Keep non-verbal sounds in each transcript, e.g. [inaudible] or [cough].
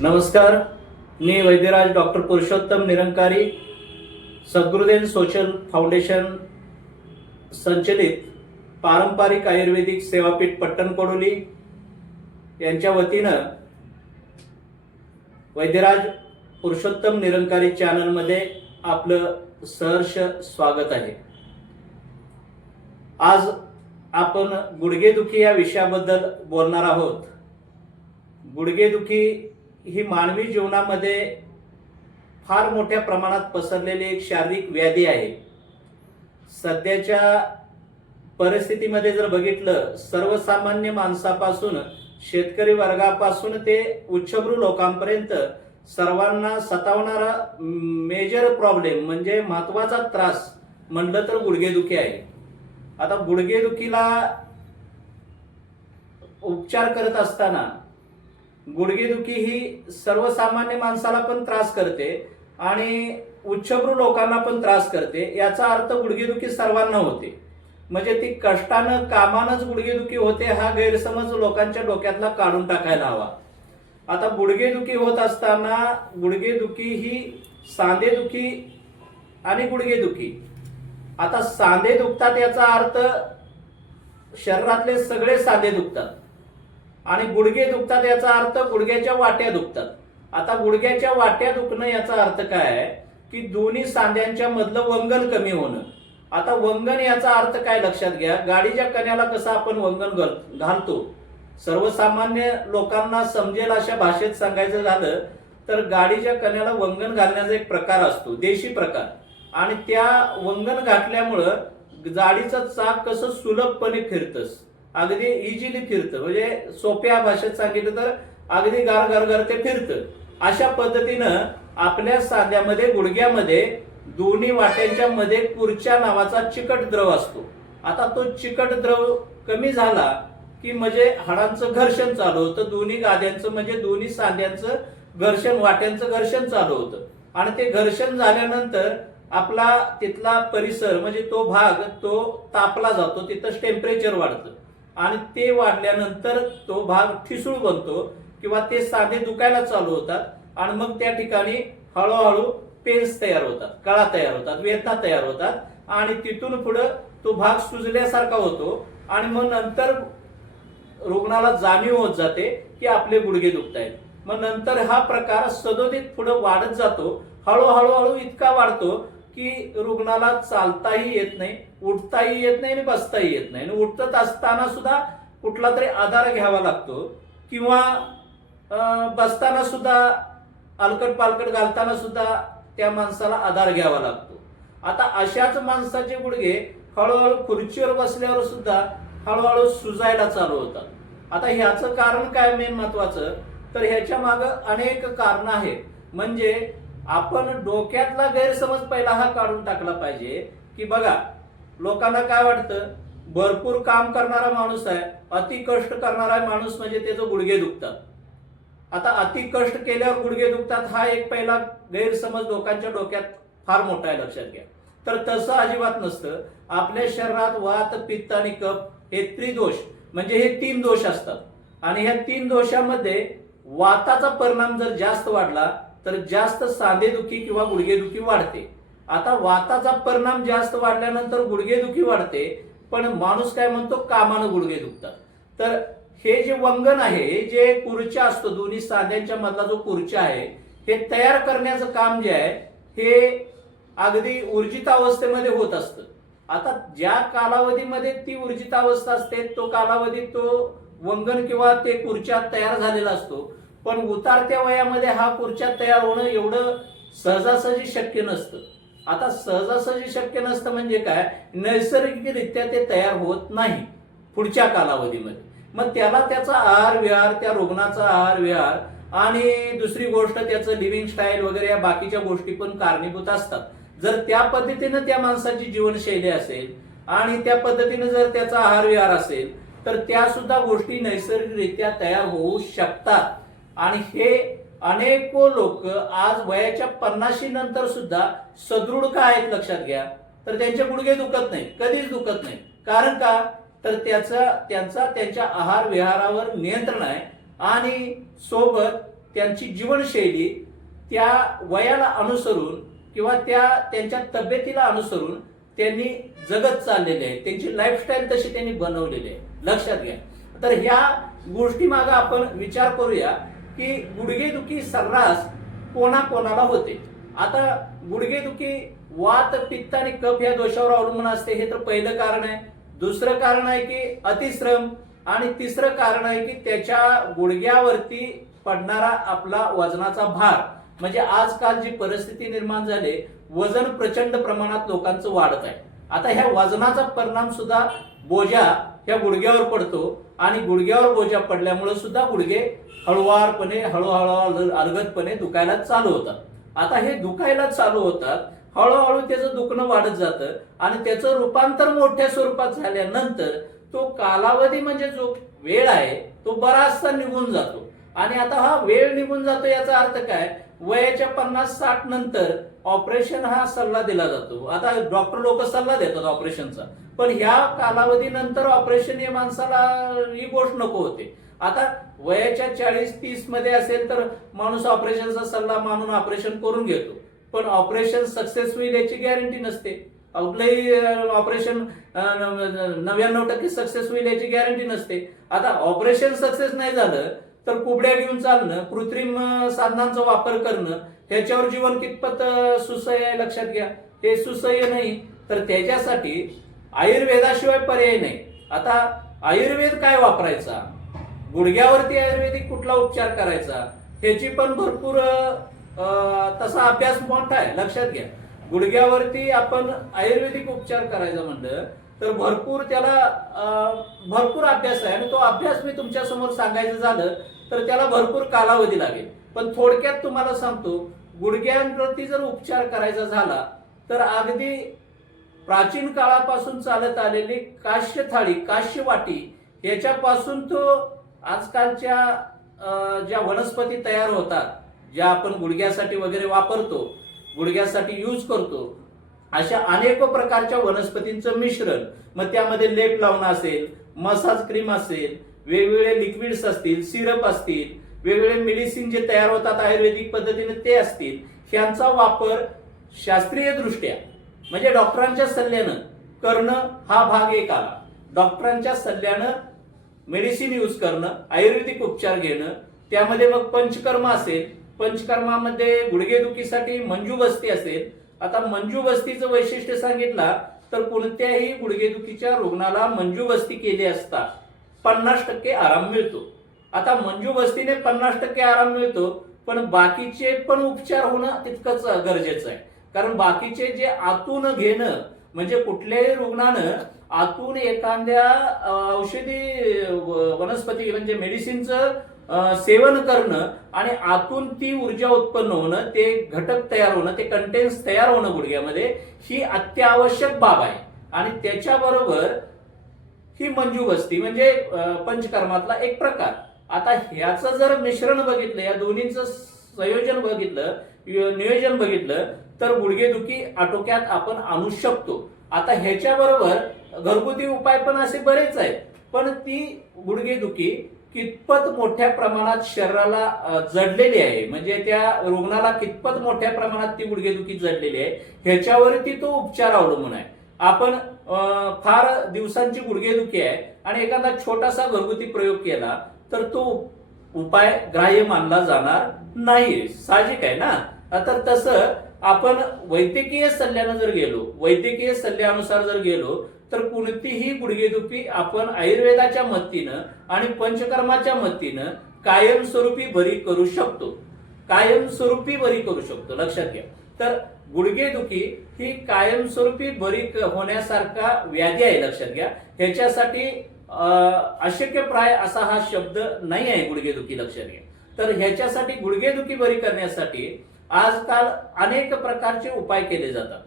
नमस्कार मी वैद्यराज doctor Purushottam Nirankari Sadgurudev social foundation संचलित पारंपरिक आयुर्वेदिक सेवापीठ पट्टण कोडोली यांच्या वतीनं वैद्यराज पुरुषोत्तम निरंकारी चॅनलमध्ये आपलं सहर्ष स्वागत आहे. आज आपण गुडघेदुखी या विषयाबद्दल बोलणार आहोत. गुडघेदुखी ही मानवी जीवनामध्ये फार मोठ्या प्रमाणात पसरलेली एक शारीरिक व्याधी आहे. सध्याच्या परिस्थितीमध्ये जर बघितलं सर्वसामान्य माणसापासून शेतकरी वर्गापासून ते उच्चभ्रू लोकांपर्यंत सर्वांना सतावणारा मेजर प्रॉब्लेम म्हणजे महत्त्वाचा त्रास म्हणलं तर गुडघेदुखी आहे. आता गुडघेदुखीला उपचार करत असताना गुडघेदुखी ही सर्वसामान्य माणसाला पण त्रास करते आणि उच्चभ्रू लोकांना पण त्रास करते. याचा अर्थ गुडघेदुखी सर्वांना होते. म्हणजे ती कष्टानं कामानंच गुडघेदुखी होते हा गैरसमज लोकांच्या डोक्यातला काढून टाकायला हवा. आता गुडघेदुखी होत असताना गुडघेदुखी ही सांधेदुखी आणि गुडघेदुखी. आता सांधे दुखतात याचा अर्थ शरीरातले सगळे सांधे दुखतात. आणि गुडघे दुखतात याचा अर्थ गुडघ्याच्या वाट्या दुखतात. आता गुडघ्याच्या वाट्या दुखणं याचा अर्थ काय आहे? की दोन्ही सांध्यांच्या मधलं वंगण कमी होणं. आता वंगण याचा अर्थ काय लक्षात घ्या? गाडीच्या कण्याला कसं आपण वंगण घाल- घालतो? सर्वसामान्य लोकांना समजेल अशा भाषेत सांगायचं झालं तर गाडीच्या कण्याला वंगण घालण्याचा एक प्रकार असतो देशी प्रकार. आणि त्या वंगण घातल्यामुळं गाडीचं चाक कसं सुलभपणे फिरतस. अगदी इजिली फिरतं. म्हणजे सोप्या भाषेत सांगितलं तर अगदी गार गार गार ते फिरतं. अशा पद्धतीनं आपल्या साध्यामध्ये गुडघ्यामध्ये दोन्ही वाट्यांच्या मध्ये कुर्च्या नावाचा चिकट द्रव असतो. आता तो चिकट द्रव कमी झाला की म्हणजे हाडांचं घर्षण चालू होतं. दोन्ही गाद्यांचं म्हणजे दोन्ही सांध्यांचं घर्षण वाट्यांचं घर्षण चालू होतं. आणि ते घर्षण झाल्यानंतर आपला तिथला परिसर म्हणजे तो भाग तो तापला जातो. तिथं टेम्परेचर वाढतं. आणि ते वाढल्यानंतर तो भाग ठिसूळ बनतो किंवा ते साधे दुखायला चालू होतात आणि मग त्या ठिकाणी हळूहळू पेन्स तयार होतात कळा तयार होतात वेदना तयार होतात आणि तिथून पुढं तो भाग सुजल्यासारखा होतो आणि मग नंतर रुग्णाला जाणीव होत जाते की आपले गुडघे दुखत आहेत मग नंतर हा प्रकार सदोदित पुढे वाढत जातो. हळूहळू इतका वाढतो की रुग्णाला चालताही येत नाही. उठताही येत नाही आणि बसताही येत नाही. आणि उठत असताना सुद्धा कुठला तरी आधार घ्यावा लागतो. किंवा बसताना सुद्धा अलकट पालकट घालताना सुद्धा त्या माणसाला आधार घ्यावा लागतो. आता अशाच माणसाचे गुडघे हळूहळू खुर्चीवर बसल्यावर सुद्धा हळूहळू सुजायला चालू होतात. आता ह्याचं कारण काय मेन महत्वाचं? तर ह्याच्या माग अनेक कारण आहेत. म्हणजे आपण डोक्यातला गैरसमज पहिला हा काढून टाकला पाहिजे. की बघा लोकांना काय वाटतं? भरपूर काम करणारा माणूस आहे अति कष्ट करणारा माणूस म्हणजे त्याचं गुडघे दुखतात. आता अति कष्ट केल्यावर गुडघे दुखतात हा एक पहिला गैरसमज लोकांच्या डोक्यात फार मोठा आहे लक्षात घ्या. तर तसं अजिबात नसतं. आपल्या शरीरात वात पित्त आणि कप हे त्रिदोष म्हणजे हे तीन दोष असतात. आणि ह्या तीन दोषामध्ये वाताचा परिणाम जर जास्त वाढला तर जास्त सांधेदुखी किंवा गुडघेदुखी वाढते. आता वाताचा परिणाम जास्त वाढल्यानंतर गुडघेदुखी वाढते पण माणूस काय म्हणतो कामानं गुडघे दुखतात. तर हे जे वंगण आहे जे कुर्चा असतो दोन्ही साध्यांच्या मधला जो कुर्चा आहे हे तयार करण्याचं काम जे आहे हे अगदी ऊर्जितावस्थेमध्ये होत असतं. आता ज्या कालावधीमध्ये ती ऊर्जितावस्था असते तो कालावधी तो वंगण किंवा ते खुर्च्या तयार झालेला असतो. पण उतारत्या वयामध्ये हा खुर्च्या तयार होणं एवढं सहजासहजी शक्य नसतं. आता सहजासहजी शक्य नसतं म्हणजे काय? नैसर्गिकरित्या ते तयार होत नाही पुढच्या कालावधीमध्ये. मग त्याला त्याचा आहार विहार त्या रुग्णाचा आहार विहार आणि दुसरी गोष्ट त्याचं लिव्हिंग स्टाईल वगैरे या बाकीच्या गोष्टी पण कारणीभूत असतात. जर त्या पद्धतीनं त्या माणसाची जीवनशैली असेल आणि त्या पद्धतीनं जर त्याचा आहार विहार असेल तर त्या सुद्धा गोष्टी नैसर्गिकरित्या तयार होऊ शकतात. आणि हे अनेको लोक आज वयाच्या पन्नाशी नंतर सुद्धा सदृढ का आहेत लक्षात घ्या. तर त्यांचे गुडघे दुखत नाही कधीच दुखत नाही. कारण का? तर त्याचा त्यांचा त्यांच्या आहार विहारावर नियंत्रण आहे आणि सोबत त्यांची जीवनशैली त्या वयाला अनुसरून किंवा त्या त्यांच्या तब्येतीला अनुसरून त्यांनी जगत चाललेले आहे. त्यांची लाईफस्टाईल तशी त्यांनी बनवलेली आहे. लक्षात घ्या. तर ह्या गोष्टी मागे आपण विचार करूया. की गुडघेदुखी सर्रास कोणाकोणाला होते. आता गुडघेदुखी वात पित्त आणि कफ या दोषावर अवलंबून असते हे तर पहिलं कारण आहे. दुसरं कारण आहे की अतिश्रम आणि तिसरं कारण आहे की त्याच्या गुडघ्यावरती पडणारा आपला वजनाचा भार. म्हणजे आजकाल जी परिस्थिती निर्माण झाली वजन प्रचंड प्रमाणात लोकांचं वाढत आहे. आता ह्या वजनाचा परिणाम सुद्धा बोजा ह्या गुडघ्यावर पडतो आणि गुडघ्यावर बोजा पडल्यामुळे सुद्धा गुडघे हळुवारपणे हळूहळू अलगदपणे दुखायला चालू होतात आता हे दुखायला चालू होतात हळूहळू त्याचं दुखणं वाढत जातं आणि त्याचं रूपांतर मोठ्या स्वरूपात झाल्यानंतर तो कालावधी म्हणजे जो वेळ आहे तो बराचसा निघून जातो. आणि आता हा वेळ निघून जातो याचा अर्थ काय? वयाच्या पन्नास साठ नंतर ऑपरेशन हा सल्ला दिला जातो. आता डॉक्टर लोक सल्ला देतात ऑपरेशनचा. पण ह्या कालावधीनंतर ऑपरेशन हे माणसाला ही गोष्ट नको होते. आता वयाच्या चाळीस तीसमध्ये असेल तर माणूस ऑपरेशनचा सल्ला मानून ऑपरेशन करून घेतो. पण ऑपरेशन सक्सेस होईल याची गॅरंटी नसते. कुठलंही ऑपरेशन नव्याण्णव टक्के सक्सेस होईल याची गॅरंटी नसते. आता ऑपरेशन सक्सेस नाही झालं तर कुबड्या घेऊन चालणं कृत्रिम साधनांचा वापर करणं ह्याच्यावर जीवन कितपत सुसह्य आहे लक्षात घ्या. हे सुसह्य नाही तर त्याच्यासाठी आयुर्वेदाशिवाय पर्याय नाही. आता आयुर्वेद काय वापरायचा? गुडघ्यावरती आयुर्वेदिक कुठला उपचार करायचा ह्याची पण भरपूर तसा अभ्यास मोठा आहे. लक्षात घ्या. गुडघ्यावरती आपण आयुर्वेदिक उपचार करायचा म्हणलं तर भरपूर त्याला भरपूर अभ्यास आहे. आणि तो अभ्यास मी तुमच्यासमोर सांगायचं झालं तर त्याला भरपूर कालावधी लागेल. पण थोडक्यात तुम्हाला सांगतो गुडघ्यांवरती जर उपचार करायचा झाला तर अगदी प्राचीन काळापासून चालत आलेली काश्य थाळी काश्य वाटी याच्यापासून तो आजकालच्या ज्या वनस्पती तयार होतात ज्या आपण गुडघ्यासाठी वगैरे वापरतो गुडघ्यासाठी यूज करतो अशा अनेक प्रकारच्या वनस्पतींचं मिश्रण मग त्यामध्ये लेप लावणं असेल मसाज क्रीम असेल वेगवेगळे लिक्विड्स असतील सिरप असतील वेगवेगळे मेडिसिन जे तयार होतात आयुर्वेदिक पद्धतीने ते असतील ह्यांचा वापर शास्त्रीय दृष्ट्या म्हणजे डॉक्टरांच्या सल्ल्यानं करणं हा भाग एक आला. डॉक्टरांच्या सल्ल्यानं मेडिसिन यूज करणं आयुर्वेदिक उपचार घेणं त्यामध्ये मग पंचकर्म असेल पंचकर्मामध्ये गुडघेदुखीसाठी मंजू बस्ती असेल. आता मंजू बस्तीचं वैशिष्ट्य सांगितला तर कोणत्याही गुडघेदुखीच्या रुग्णाला मंजू बस्ती केली असता पन्नास टक्के आराम मिळतो. आता मंजू बस्तीने पन्नास टक्के आराम मिळतो पण बाकीचे पण उपचार होणं तितकंच गरजेचं आहे. कारण बाकीचे जे आतून घेणं म्हणजे कुठल्याही रुग्णानं आतून एखाद्या औषधी वनस्पती म्हणजे मेडिसिनचं सेवन करणं आणि आतून ती ऊर्जा उत्पन्न होणं ते घटक तयार होणं ते कंटेन्स तयार होणं गुडघ्यामध्ये ही अत्यावश्यक बाब आहे. आणि त्याच्याबरोबर ही मंजू बस्ती म्हणजे पंचकर्मातला एक प्रकार. आता ह्याचं जर मिश्रण बघितलं या दोन्हीचं संयोजन बघितलं नियोजन बघितलं तर गुडघेदुखी आटोक्यात आपण आणू शकतो. आता ह्याच्याबरोबर घरगुती उपाय पण असे बरेच आहेत. पण ती गुडघेदुखी कितपत मोठ्या प्रमाणात शरीराला जडलेली आहे म्हणजे त्या रुग्णाला कितपत मोठ्या प्रमाणात ती गुडघेदुखी जडलेली आहे ह्याच्यावरती तो उपचार अवलंबून आहे. आपण फार दिवसांची गुडघेदुखी आहे आणि एखादा छोटासा घरगुती प्रयोग केला तर तो उपाय ग्राह्य मानला जाणार नाही साहजिक आहे ना? तर तसं आपण वैद्यकीय सल्ल्यानं जर गेलो वैद्यकीय सल्ल्यानुसार जर गेलो तर कोणतीही गुडघेदुखी आपण आयुर्वेदाच्या मदतीनं आणि पंचकर्माच्या मदतीनं कायमस्वरूपी बरी करू शकतो. कायमस्वरूपी बरी करू शकतो. लक्षात घ्या. तर गुडघेदुखी ही कायमस्वरूपी बरी होण्यासारखा व्याधी आहे लक्षात घ्या. ह्याच्यासाठी अशक्यप्राय असा हा शब्द नाही आहे गुडघेदुखी लक्षात घ्या. तर ह्याच्यासाठी गुडघेदुखी बरी करण्यासाठी आजकाल अनेक प्रकारचे उपाय केले जातात.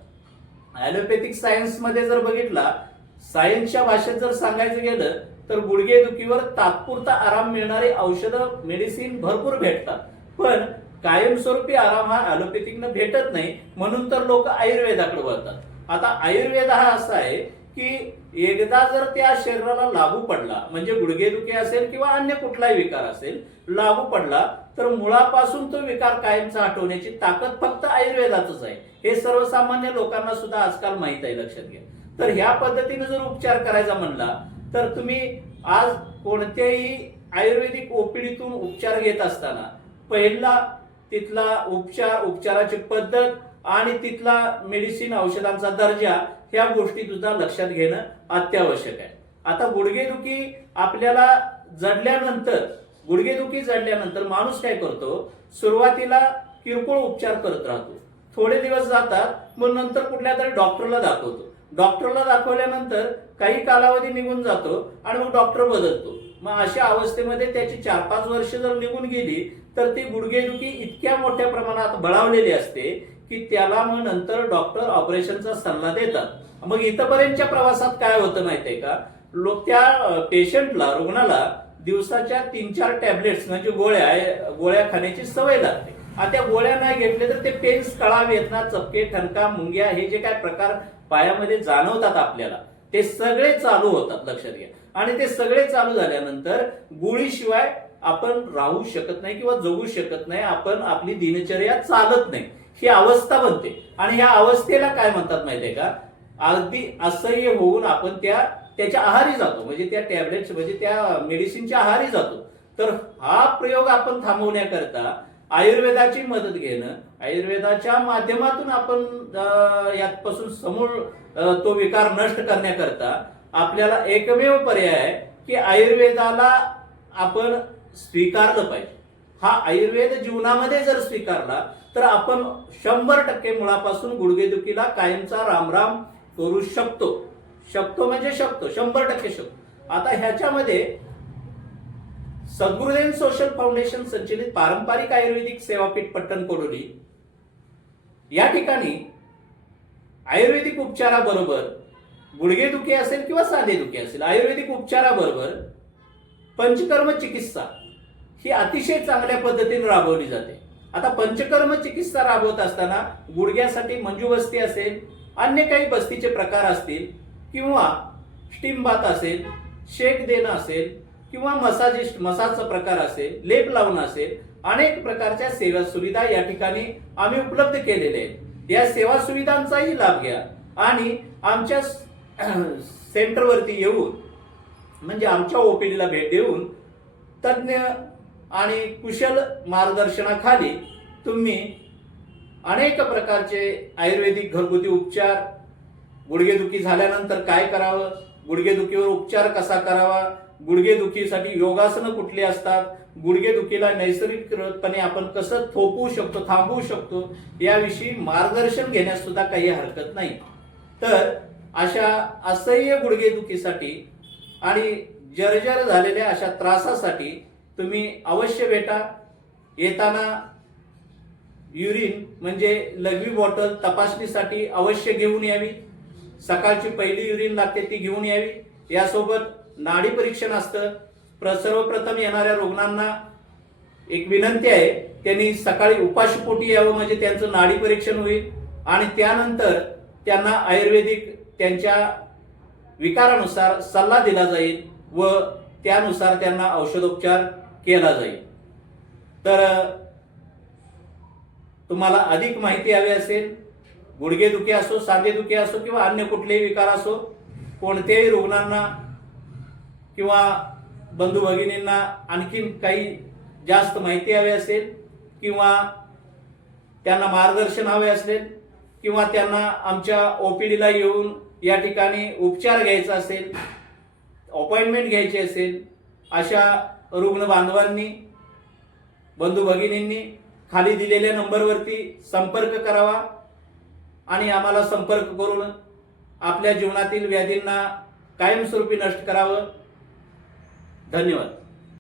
ॲलोपॅथिक सायन्समध्ये जर बघितला सायन्सच्या भाषेत जर सांगायचं गेलं तर गुडघेदुखीवर तात्पुरता आराम मिळणारी औषधं मेडिसिन भरपूर भेटतात. पण कायमस्वरूपी आराम हा ॲलोपॅथिकनं भेटत नाही म्हणून तर लोक आयुर्वेदाकडे वळतात. आता आयुर्वेद हा असा आहे की एकदा जर त्या शरीराला लागू पडला म्हणजे गुडघेदुखी असेल किंवा अन्य कुठलाही विकार असेल लागू पडला तर मुळापासून तो विकार कायमचा हटवण्याची ताकद फक्त आयुर्वेदातच आहे. हे सर्वसामान्य लोकांना सुद्धा आजकाल माहीत आहे लक्षात घ्या. तर ह्या पद्धतीने जर उपचार करायचा म्हणला तर तुम्ही आज कोणत्याही आयुर्वेदिक ओपीडीतून उपचार घेत असताना पहिला तिथला उपचार उपचाराची पद्धत आणि तिथला मेडिसिन औषधांचा दर्जा ह्या गोष्टी सुद्धा लक्षात घेणं अत्यावश्यक आहे. आता गुडघेदुखी आपल्याला जडल्यानंतर गुडघेदुखी जडल्यानंतर माणूस काय करतो? सुरुवातीला किरकोळ उपचार करत राहतो. थोडे दिवस जातात मग नंतर कुठल्या तरी डॉक्टरला दाखवतो. डॉक्टरला दाखवल्यानंतर काही कालावधी निघून जातो आणि मग डॉक्टर बदलतो. मग अशा अवस्थेमध्ये त्याची चार पाच वर्ष जर निघून गेली तर ती गुडघेदुखी इतक्या मोठ्या प्रमाणात बळावलेली असते की त्याला मग नंतर डॉक्टर ऑपरेशनचा सल्ला देतात. मग इथपर्यंतच्या प्रवासात काय होतं माहितीये का? लोक त्या पेशंटला रुग्णाला दिवसाच्या तीन चार टॅबलेट्स म्हणजे गोळ्या गोळ्या खाण्याची सवय लागते. आणि त्या गोळ्या नाही घेतल्या तर ते पेन्स कळा वेदना चपके ठणका मुंग्या हे जे काय प्रकार पायामध्ये जाणवतात आपल्याला ते सगळे चालू होतात लक्षात घ्या. आणि ते सगळे चालू झाल्यानंतर गोळीशिवाय आपण राहू शकत नाही किंवा जगू शकत नाही आपण आपली दिनचर्या चालत नाही. ही अवस्था बनते. आणि ह्या अवस्थेला काय म्हणतात माहितीये का? अगदी असह्य होऊन आपण त्या त्याच्या आहारी जातो. म्हणजे त्या टॅबलेट्स म्हणजे त्या मेडिसिनच्या आहारी जातो. तर हा प्रयोग आपण थांबवण्याकरता आयुर्वेदाची मदत घेणं आयुर्वेदाच्या माध्यमातून आपण यापासून समूळ तो विकार नष्ट करण्याकरता आपल्याला एकमेव पर्याय की आयुर्वेदाला आपण स्वीकारलं पाहिजे. हा आयुर्वेद जीवनामध्ये जर स्वीकारला तर आपण शंभर टक्के मुळापासून गुडघेदुखीला कायमचा रामराम करू शकतो. शकतो म्हणजे शकतो शंभर टक्के शकतो. आता ह्याच्यामध्ये सद्गुरुदेव सोशल फाउंडेशन संचलित पारंपरिक आयुर्वेदिक सेवापीठ पट्टण कोडोली या ठिकाणी आयुर्वेदिक उपचाराबरोबर गुडघेदुखी असेल किंवा साधेदुखी असेल आयुर्वेदिक उपचाराबरोबर पंचकर्म चिकित्सा ही अतिशय चांगल्या पद्धतीने राबवली जाते. आता पंचकर्म चिकित्सा राबवत असताना गुडघ्यासाठी मंजू बस्ती असेल अन्य काही बस्तीचे प्रकार असतील किंवा स्टीम बात असेल शेक देणं असेल किंवा मसाजिस्ट मसाजचा प्रकार असेल लेप लावणं असेल अनेक प्रकारच्या सेवा सुविधा या ठिकाणी आम्ही उपलब्ध केलेल्या आहेत. या सेवा सुविधांचाही लाभ घ्या. आणि आमच्या [clears throat] सेंटरवरती येऊन म्हणजे आमच्या ओपीडीला भेट देऊन तज्ज्ञ आणि कुशल मार्गदर्शनाखाली तुम्ही अनेक प्रकारचे आयुर्वेदिक घरगुती उपचार गुडघेदुखी झाल्यानंतर काय करावं? गुडघेदुखीवर उपचार कसा करावा? गुडघेदुखीसाठी योगासनं कुठली असतात? गुडघेदुखीला नैसर्गिकपणे आपण कसं थोपवू शकतो थांबवू शकतो याविषयी मार्गदर्शन घेण्यास सुद्धा काही हरकत नाही. तर अशा असह्य गुडघेदुखीसाठी आणि जर्जर झालेल्या अशा त्रासासाठी तुम्ही अवश्य भेटा. येताना युरिन म्हणजे लघवी बॉटल तपासणीसाठी अवश्य घेऊन यावी. सकाळची पहिली युरिन लागते ती घेऊन यावी. यासोबत नाडी परीक्षण असतं. प्र सर्वप्रथम येणाऱ्या रुग्णांना एक विनंती आहे त्यांनी सकाळी उपाशीपोटी यावं म्हणजे त्यांचं नाडी परीक्षण होईल. आणि त्यानंतर त्यांना आयुर्वेदिक त्यांच्या विकारानुसार सल्ला दिला जाईल व त्यानुसार त्यांना औषधोपचार केला जाईल. तर तुम्हाला अधिक माहिती हवी असेल गुडघेदुखी असो सांधेदुखी असो किंवा अन्य कुठलेही विकार असो कोणत्याही रुग्णांना किंवा बंधू भगिनींना आणखीन काही जास्त माहिती हवी असेल किंवा त्यांना मार्गदर्शन हवे असेल किंवा त्यांना आमच्या ओ पी डीला येऊन या ठिकाणी उपचार घ्यायचा असेल अपॉइंटमेंट घ्यायची असेल अशा रुग्ण बांधवांनी बंधू भगिनींनी खाली दिलेल्या नंबरवरती संपर्क करावा. आणि आम्हाला संपर्क करून आपल्या जीवनातील व्याधींना कायमस्वरूपी नष्ट करावं. धन्यवाद.